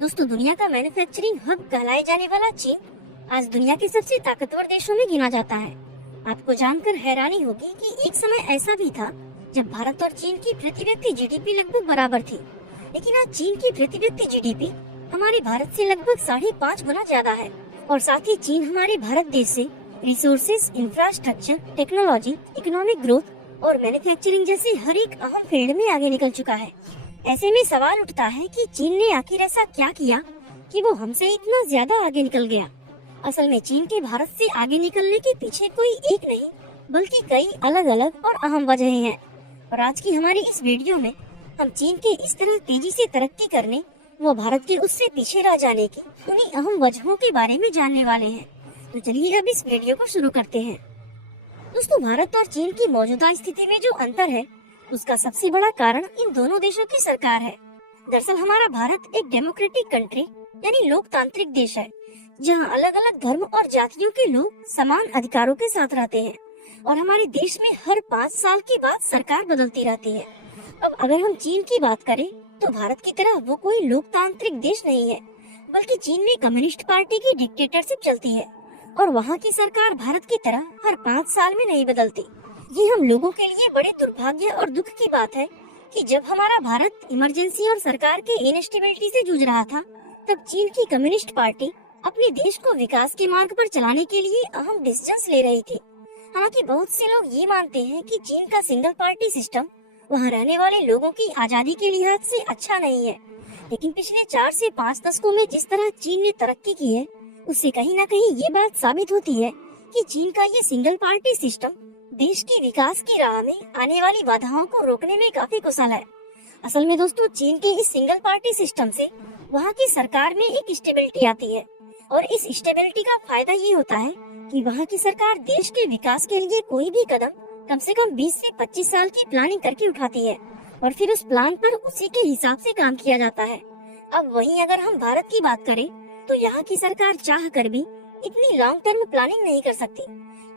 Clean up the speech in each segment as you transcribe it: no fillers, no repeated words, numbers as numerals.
दोस्तों, दुनिया का मैन्युफैक्चरिंग हब कहलाए जाने वाला चीन आज दुनिया के सबसे ताकतवर देशों में गिना जाता है। आपको जानकर हैरानी होगी कि एक समय ऐसा भी था जब भारत और चीन की प्रति व्यक्ति जीडीपी लगभग बराबर थी, लेकिन आज चीन की प्रति व्यक्ति जीडीपी हमारे भारत से लगभग 5.5 गुना ज्यादा है। और साथ ही चीन हमारे भारत देश से resources, infrastructure, technology, economic growth और मैन्युफैक्चरिंग जैसे हर एक अहम फील्ड में आगे निकल चुका है। ऐसे में सवाल उठता है कि चीन ने आखिर ऐसा क्या किया कि वो हमसे इतना ज्यादा आगे निकल गया। असल में चीन के भारत से आगे निकलने के पीछे कोई एक नहीं बल्कि कई अलग अलग और अहम वजहें हैं। और आज की हमारी इस वीडियो में हम चीन के इस तरह तेजी से तरक्की करने व भारत के उससे पीछे रह जाने की उन्हीं अहम वजहों के बारे में जानने वाले हैं। तो चलिए अब इस वीडियो को शुरू करते हैं। दोस्तों, भारत और चीन की मौजूदा स्थिति में जो अंतर है उसका सबसे बड़ा कारण इन दोनों देशों की सरकार है। दरअसल हमारा भारत एक डेमोक्रेटिक कंट्री यानी लोकतांत्रिक देश है, जहां अलग अलग धर्म और जातियों के लोग समान अधिकारों के साथ रहते हैं। और हमारे देश में हर 5 साल के बाद सरकार बदलती रहती है। अब अगर हम चीन की बात करें तो भारत की तरह वो कोई लोकतांत्रिक देश नहीं है, बल्कि चीन में कम्युनिस्ट पार्टी की डिक्टेटरशिप चलती है और वहाँ की सरकार भारत की तरह हर 5 साल में नहीं बदलती। ये हम लोगों के लिए बड़े दुर्भाग्य और दुख की बात है कि जब हमारा भारत इमरजेंसी और सरकार के इनस्टेबिलिटी से जूझ रहा था, तब चीन की कम्युनिस्ट पार्टी अपने देश को विकास के मार्ग पर चलाने के लिए अहम डिसीजंस ले रही थी। हालांकि बहुत से लोग ये मानते हैं कि चीन का सिंगल पार्टी सिस्टम वहाँ रहने वाले लोगों की आजादी के लिहाज से अच्छा नहीं है, लेकिन पिछले 4 से 5 दशकों में जिस तरह चीन ने तरक्की की है, उससे कहीं न कहीं ये बात साबित होती है कि चीन का ये सिंगल पार्टी सिस्टम देश की विकास की राह में आने वाली बाधाओं को रोकने में काफी कुशल है। असल में दोस्तों, चीन के इस सिंगल पार्टी सिस्टम से वहाँ की सरकार में एक स्टेबिलिटी आती है और इस स्टेबिलिटी का फायदा ये होता है कि वहाँ की सरकार देश के विकास के लिए कोई भी कदम कम से कम 20 से 25 साल की प्लानिंग करके उठाती है और फिर उस प्लान पर उसी के हिसाब से काम किया जाता है। अब वहीं अगर हम भारत की बात करें तो यहाँ की सरकार चाह कर भी इतनी लॉन्ग टर्म प्लानिंग नहीं कर सकती,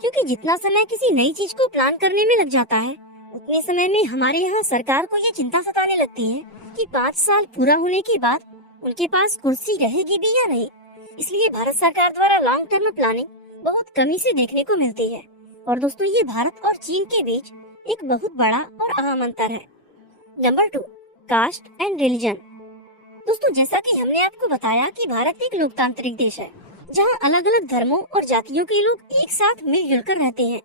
क्योंकि जितना समय किसी नई चीज को प्लान करने में लग जाता है, उतने समय में हमारे यहाँ सरकार को ये चिंता सताने लगती है कि 5 साल पूरा होने के बाद उनके पास कुर्सी रहेगी भी या नहीं। इसलिए भारत सरकार द्वारा लॉन्ग टर्म प्लानिंग बहुत कमी से देखने को मिलती है। और दोस्तों, ये भारत और चीन के बीच एक बहुत बड़ा और अहम अंतर है। Number 2, caste and religion. दोस्तों, जैसा कि हमने आपको बताया कि भारत एक लोकतांत्रिक देश है, जहां अलग अलग धर्मों और जातियों के लोग एक साथ मिलजुल कर रहते हैं।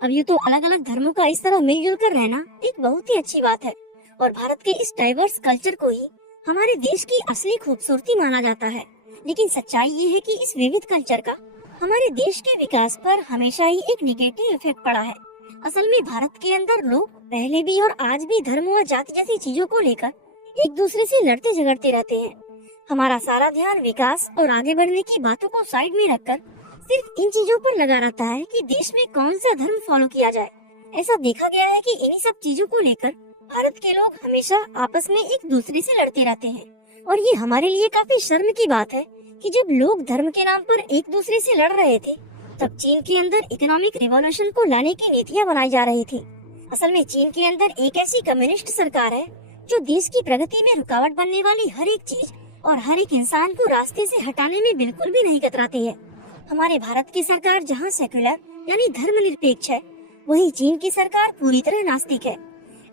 अब ये तो अलग अलग धर्मों का इस तरह मिलजुल कर रहना एक बहुत ही अच्छी बात है और भारत के इस डाइवर्स कल्चर को ही हमारे देश की असली खूबसूरती माना जाता है। लेकिन सच्चाई ये है कि इस विविध कल्चर का हमारे देश के विकास पर हमेशा ही एक निगेटिव इफेक्ट पड़ा है। असल में भारत के अंदर लोग पहले भी और आज भी धर्म व जाति जैसी चीजों को लेकर एक दूसरे से लड़ते झगड़ते रहते हैं। हमारा सारा ध्यान विकास और आगे बढ़ने की बातों को साइड में रखकर सिर्फ इन चीजों पर लगा रहता है कि देश में कौन सा धर्म फॉलो किया जाए। ऐसा देखा गया है कि इन्हीं सब चीजों को लेकर भारत के लोग हमेशा आपस में एक दूसरे से लड़ते रहते हैं। और ये हमारे लिए काफी शर्म की बात है कि जब लोग धर्म के नाम पर एक दूसरे से लड़ रहे थे, तब चीन के अंदर इकोनॉमिक रिवॉल्यूशन को लाने की नीतियाँ बनाई जा रही थी। असल में चीन के अंदर एक ऐसी कम्युनिस्ट सरकार है जो देश की प्रगति में रुकावट बनने वाली हर एक चीज और हर एक इंसान को रास्ते से हटाने में बिल्कुल भी नहीं कतराती है। हमारे भारत की सरकार जहां सेक्युलर यानी धर्मनिरपेक्ष है, वहीं चीन की सरकार पूरी तरह नास्तिक है।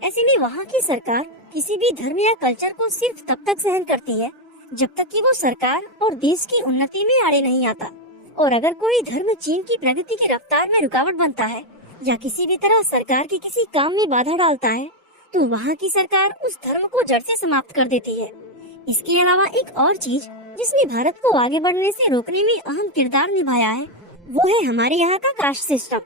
ऐसे में वहां की सरकार किसी भी धर्म या कल्चर को सिर्फ तब तक सहन करती है जब तक कि वो सरकार और देश की उन्नति में आड़े नहीं आता। और अगर कोई धर्म चीन की प्रगति की रफ्तार में रुकावट बनता है या किसी भी तरह सरकार के किसी काम में बाधा डालता है, तो वहाँ की सरकार उस धर्म को जड़ से समाप्त कर देती है। इसके अलावा एक और चीज जिसने भारत को आगे बढ़ने से रोकने में अहम किरदार निभाया है, वो है हमारे यहाँ का कास्ट सिस्टम।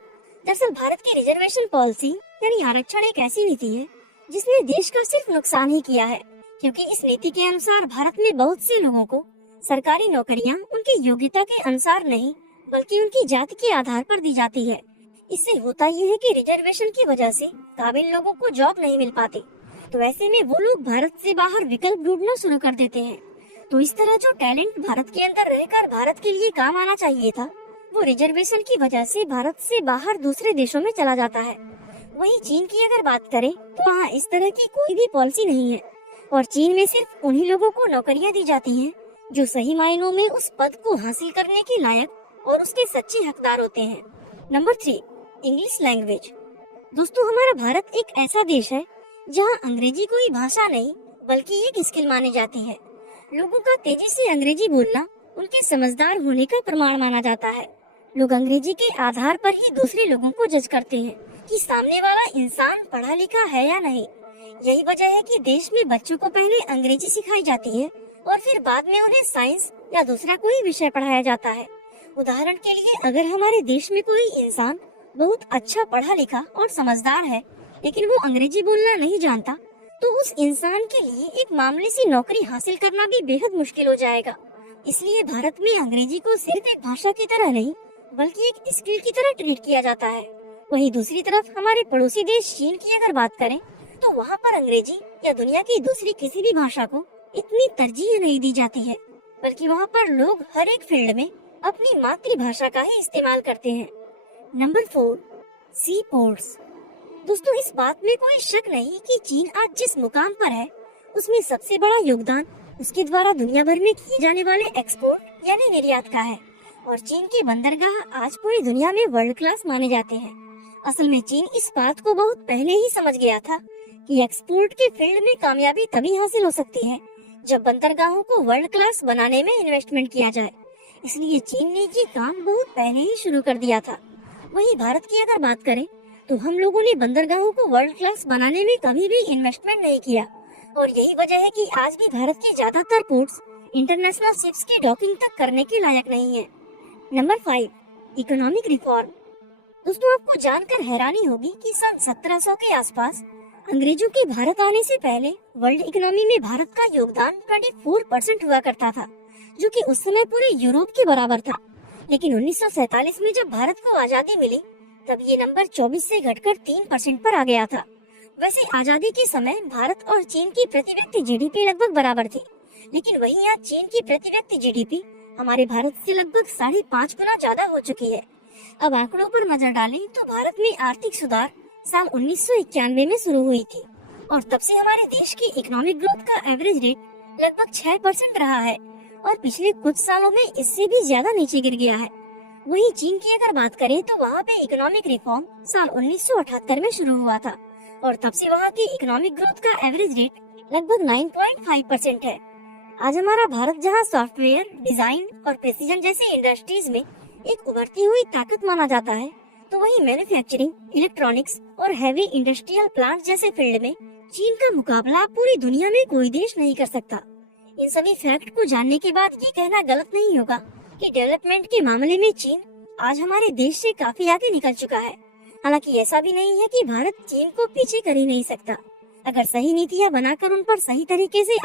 दरअसल भारत की रिजर्वेशन पॉलिसी यानी आरक्षण एक ऐसी नीति है जिसने देश का सिर्फ नुकसान ही किया है, क्योंकि इस नीति के अनुसार भारत में बहुत से लोगों को सरकारी नौकरियाँ उनकी योग्यता के अनुसार नहीं बल्कि उनकी जाति के आधार पर दी जाती है। इससे होता ये है कि रिजर्वेशन की वजह से काबिल लोगों को जॉब नहीं मिल पाती, तो ऐसे में वो लोग भारत से बाहर विकल्प ढूंढना शुरू कर देते हैं। तो इस तरह जो टैलेंट भारत के अंदर रहकर भारत के लिए काम आना चाहिए था, वो रिजर्वेशन की वजह से भारत से बाहर दूसरे देशों में चला जाता है। वहीं चीन की अगर बात करें तो वहाँ इस तरह की कोई भी पॉलिसी नहीं है और चीन में सिर्फ उन्हीं लोगों को नौकरियां दी जाती हैं जो सही मायनों में उस पद को हासिल करने के लायक और उसके सच्चे हकदार होते हैं। Number 3, English language. दोस्तों, हमारा भारत एक ऐसा देश है जहां अंग्रेजी कोई भाषा नहीं बल्कि एक स्किल मानी जाती है। लोगों का तेजी से अंग्रेजी बोलना उनके समझदार होने का प्रमाण माना जाता है। लोग अंग्रेजी के आधार पर ही दूसरे लोगों को जज करते हैं कि सामने वाला इंसान पढ़ा लिखा है या नहीं। यही वजह है कि देश में बच्चों को पहले अंग्रेजी सिखाई जाती है और फिर बाद में उन्हें साइंस या दूसरा कोई विषय पढ़ाया जाता है। उदाहरण के लिए, अगर हमारे देश में कोई इंसान बहुत अच्छा पढ़ा लिखा और समझदार है लेकिन वो अंग्रेजी बोलना नहीं जानता, तो उस इंसान के लिए एक मामूली सी नौकरी हासिल करना भी बेहद मुश्किल हो जाएगा। इसलिए भारत में अंग्रेजी को सिर्फ एक भाषा की तरह नहीं बल्कि एक स्किल की तरह ट्रीट किया जाता है। वहीं दूसरी तरफ हमारे पड़ोसी देश चीन की अगर बात करें तो वहाँ पर अंग्रेजी या दुनिया की दूसरी किसी भी भाषा को इतनी तरजीह नहीं दी जाती है, बल्कि वहाँ पर लोग हर एक फील्ड में अपनी मातृभाषा का ही इस्तेमाल करते हैं। नंबर 4, सी पोर्ट्स। दोस्तों, इस बात में कोई शक नहीं कि चीन आज जिस मुकाम पर है उसमें सबसे बड़ा योगदान उसके द्वारा दुनिया भर में किए जाने वाले एक्सपोर्ट यानी निर्यात का है। और चीन के बंदरगाह आज पूरी दुनिया में वर्ल्ड क्लास माने जाते हैं। असल में चीन इस बात को बहुत पहले ही समझ गया था कि एक्सपोर्ट के फील्ड में कामयाबी तभी हासिल हो सकती है जब बंदरगाहों को वर्ल्ड क्लास बनाने में इन्वेस्टमेंट किया जाए। इसलिए चीन ने ये काम बहुत पहले ही शुरू कर दिया था। वहीं भारत की अगर बात करें तो हम लोगों ने बंदरगाहों को वर्ल्ड क्लास बनाने में कभी भी इन्वेस्टमेंट नहीं किया, और यही वजह है कि आज भी भारत के ज्यादातर पोर्ट्स इंटरनेशनल शिप्स की डॉकिंग तक करने के लायक नहीं है। Number 5, economic reform. दोस्तों, आपको जानकर हैरानी होगी कि सन 1700 के आसपास अंग्रेजों के भारत आने से पहले वर्ल्ड इकोनॉमी में भारत का योगदान 24% हुआ करता था, जो कि उस समय पूरे यूरोप के बराबर था। लेकिन 1947 में जब भारत को आजादी मिली तब ये नंबर 24 से घटकर 3% पर आ गया था। वैसे आजादी के समय भारत और चीन की प्रति व्यक्ति जीडीपी लगभग बराबर थी, लेकिन वहीं आज चीन की प्रति व्यक्ति जीडीपी हमारे भारत से लगभग 5.5 गुना ज्यादा हो चुकी है। अब आंकड़ों पर नजर डालें तो भारत में आर्थिक सुधार साल 1991 में शुरू हुई थी और तब से हमारे देश की इकोनॉमिक ग्रोथ का एवरेज रेट लगभग 6% रहा है और पिछले कुछ सालों में इससे भी ज्यादा नीचे गिर गया है। वहीं चीन की अगर बात करें तो वहाँ पे इकोनॉमिक रिफॉर्म साल 1978 में शुरू हुआ था और तब से वहाँ की इकोनॉमिक ग्रोथ का एवरेज रेट लगभग 9.5% है। आज हमारा भारत जहाँ सॉफ्टवेयर, डिजाइन और प्रेसिजन जैसे इंडस्ट्रीज में एक उभरती हुई ताकत माना जाता है, तो वहीं मैन्युफैक्चरिंग, इलेक्ट्रॉनिक्स और हैवी इंडस्ट्रियल प्लांट जैसे फील्ड में चीन का मुकाबला पूरी दुनिया में कोई देश नहीं कर सकता। इन सभी फैक्ट को जानने के बाद ये कहना गलत नहीं होगा कि डेवलपमेंट के मामले में चीन आज हमारे देश से काफी आगे निकल चुका है। हालांकि ऐसा भी नहीं है कि भारत चीन को पीछे कर ही नहीं सकता। अगर सही नीतियाँ बनाकर उन पर सही तरीके से